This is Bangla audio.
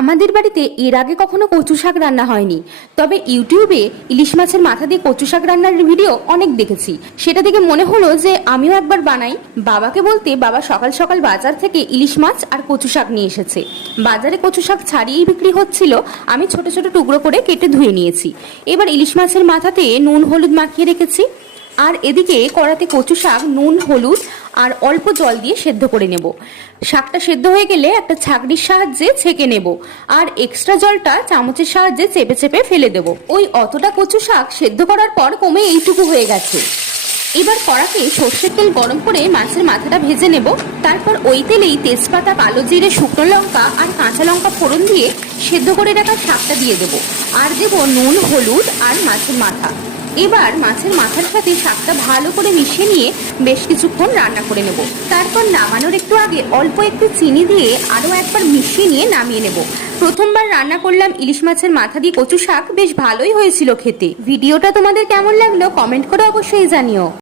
আমাদের বাড়িতে এর আগে কখনো কচু শাক রান্না হয়নি, তবে ইউটিউবে ইলিশ মাছের মাথা দিয়ে কচু শাক রান্নার ভিডিও অনেক দেখেছি। সেটা দেখে মনে হলো যে আমিও একবার বানাই। বাবাকে বলতে বাবা সকাল সকাল বাজার থেকে ইলিশ মাছ আর কচু শাক নিয়ে এসেছে। বাজারে কচু শাক ছাড়িয়েই বিক্রি হচ্ছিল, আমি ছোট ছোট টুকরো করে কেটে ধুয়ে নিয়েছি। এবার ইলিশ মাছের মাথাতে নুন হলুদ মাখিয়ে রেখেছি, আর এদিকে কড়াতে কচু শাক নুন হলুদ আর অল্প জল দিয়ে সেদ্ধ করে নেব। শাকটা সেদ্ধ হয়ে গেলে একটা ছাঁকনির সাহায্যে ছেঁকে নেব, আর এক্সট্রা জলটা চামচের সাহায্যে চেপে চেপে ফেলে দেব। ওই অতটা কচু শাক সেদ্ধ করার পর কমে এইটুকু হয়ে গেছে। এবার কড়াতে সর্ষের তেল গরম করে মাছের মাথাটা ভেজে নেব। তারপর ওই তেলেই তেজপাতা, কালো জিরে, শুকনো লঙ্কা আর কাঁচা লঙ্কা ফোড়ন দিয়ে সেদ্ধ করে রাখা শাকটা দিয়ে দেব, আর দেব নুন হলুদ আর মাছের মাথা। এবার মাছের মাথার সাথে শাকটা ভালো করে মিশিয়ে নিয়ে বেশ কিছুক্ষণ রান্না করে নেব। তারপর নামানোর একটু আগে অল্প একটু চিনি দিয়ে আরও একবার মিশিয়ে নিয়ে নামিয়ে নেব। প্রথমবার রান্না করলাম ইলিশ মাছের মাথা দিয়ে কচু শাক, বেশ ভালোই হয়েছিল খেতে। ভিডিওটা তোমাদের কেমন লাগলো কমেন্ট করে অবশ্যই জানিও।